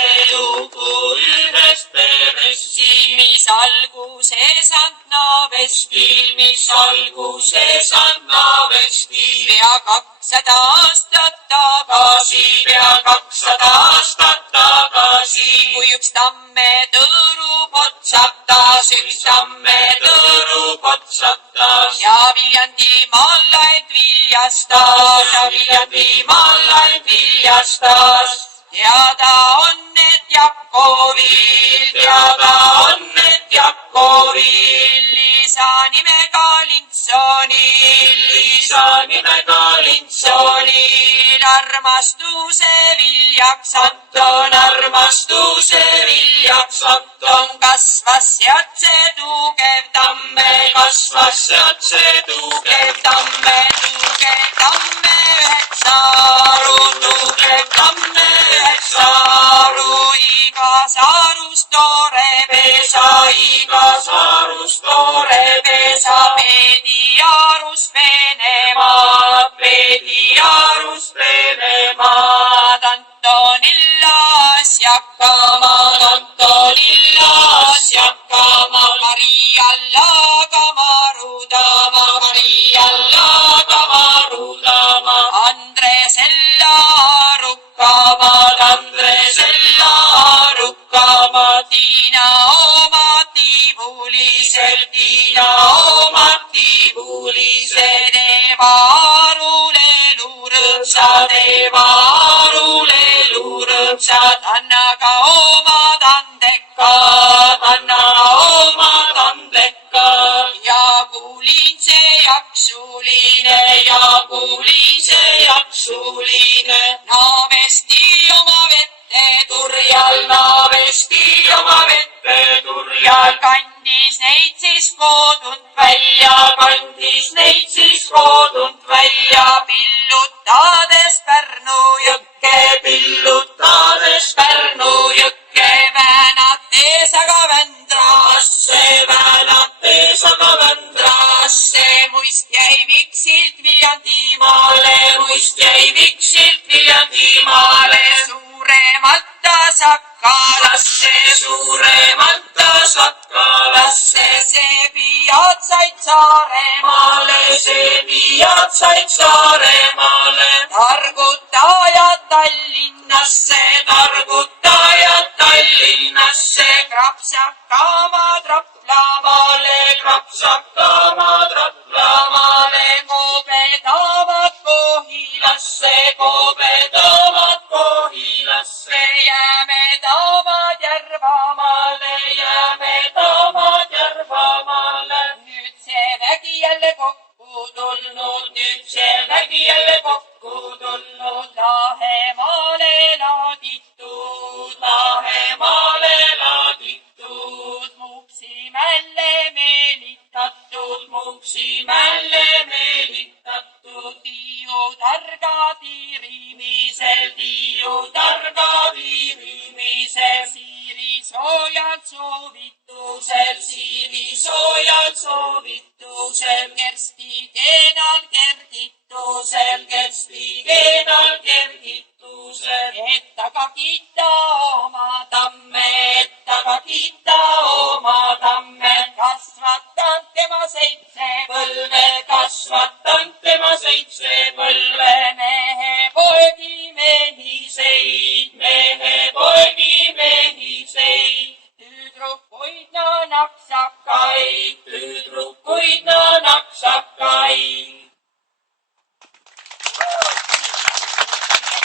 see lugu ühest perest siin, mis alguses annavesti, mis alguses annavesti. pea 200 aastat tagasi, pea 200 aastat tagasi, kui üks tamme tõõru potsatas, üks tamme tõõru potsatas ja Viljandimaal laid viljastas, ja Viljandimaal laid viljastas. teada on, et Jakovil, teada on, et Jakovil Liisa nimega Lintsonil, Liisa nimega Lintsonil armastuse viljaks Anton, armastuse viljaks Anton. kasvas sealt see tugev tamme, kasvas sealt see tugev tamme, üheksa aru, tugev tamme üheksa aru. igas arus tore pesa, igas arus tore pesa. Peediarus Venemaad, Peediarus Venemaad. Antonilla asjakamaad, Antonilla asjakamaad. Mariallaga marudama, Mariallaga marudama. Andresella arukamaad, Andresella arukamaad. Tiina oma Tibulisel, Tiina oma Tibulisel. Teeva arule luurõpsad, Teeva arule luurõpsad. anna ka omad andekad, anna omad andekad. ja kuulin see jaksuline, ja kuulin see jaksuline. naavesti oma vette turjal, naavesti oma vette turjal. kandis neid siis koodunt välja, kandis neid siis koodunt välja. pillutades Pärnu jõkke, pillutades Pärnu jõkke. väänates aga Vändrasse, väänates aga Vändrasse. muist jäi viksilt Viljandimaale, muist jäi viksilt Viljandimaale. suuremalt ta Sakalasse, suuremalt ta Sakalasse. seebiad said Saaremaale, seebiad said Saaremaale. targutajad Tallinnasse, targutajad Tallinnasse. krapsakamaad Raplamaale, krapsakamaad Raplamaale. koobedamad Kohilasse, koobedamad Kohilasse. jäämedamad Järvamaale, jäämedamad Järvamaale. nüüd see vägi jälle kokku tulnud, nüüd see vägi jälle kokku tulnud. Lahemaale laaditud, Lahemaale laaditud. Muuksimälle meelitatud, Muuksimälle meelitatud. Tiiu targa tiirimisel, Tiiu targa tiirimisel. Siiri soojal soovitusel, Siiri soojal soovitusel. Kersti keenal kergitusel, Kersti keenal kergitusel. et aga kiita oma tamme, et aga kiita oma tamme. kasvatanud tema 7 põlve, kasvatanud